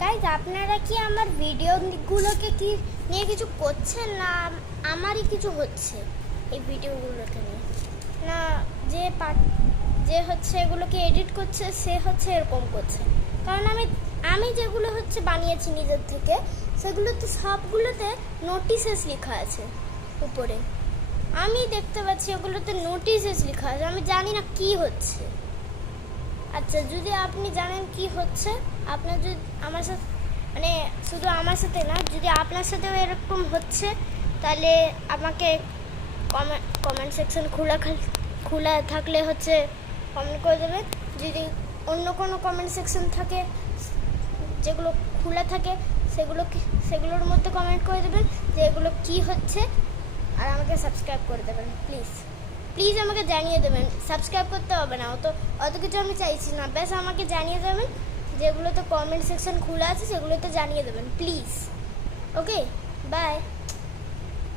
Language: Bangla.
গাইজ আপনারা কি আমার ভিডিওগুলোকে কি নিয়ে কিছু করছেন, না আমারই কিছু হচ্ছে এই ভিডিওগুলোকে নিয়ে? না যে হচ্ছে এগুলোকে এডিট করছে সে হচ্ছে এরকম করছে? কারণ আমি যেগুলো হচ্ছে বানিয়েছি নিজের থেকে, সেগুলো তো সবগুলোতে নোটিসেস লেখা আছে উপরে। আমি দেখতে পাচ্ছি ওগুলোতে নোটিসেস লেখা আছে, আমি জানি না কি হচ্ছে। আচ্ছা, যদি আপনি জানেন কি হচ্ছে, আপনার যদি আমার সাথে, মানে শুধু আমার সাথে না, যদি আপনার সাথেও এরকম হচ্ছে, তাহলে আমাকে কমেন্ট সেকশন খোলা থাকলে হচ্ছে কমেন্ট করে দেবেন। যদি অন্য কোনো কমেন্ট সেকশন থাকে যেগুলো খোলা থাকে, সেগুলোর মধ্যে কমেন্ট করে দেবেন যে এগুলো কি হচ্ছে, আর আমাকে সাবস্ক্রাইব করে দেবেন প্লিজ আমাকে জানিয়ে দেবেন। সাবস্ক্রাইব করতে হবে না, অত কিছু আমি চাইছি না, ব্যাস আমাকে জানিয়ে দেবেন। যেগুলোতে কমেন্ট সেকশন খোলা আছে সেগুলোতে জানিয়ে দেবেন প্লিজ। Okay, by.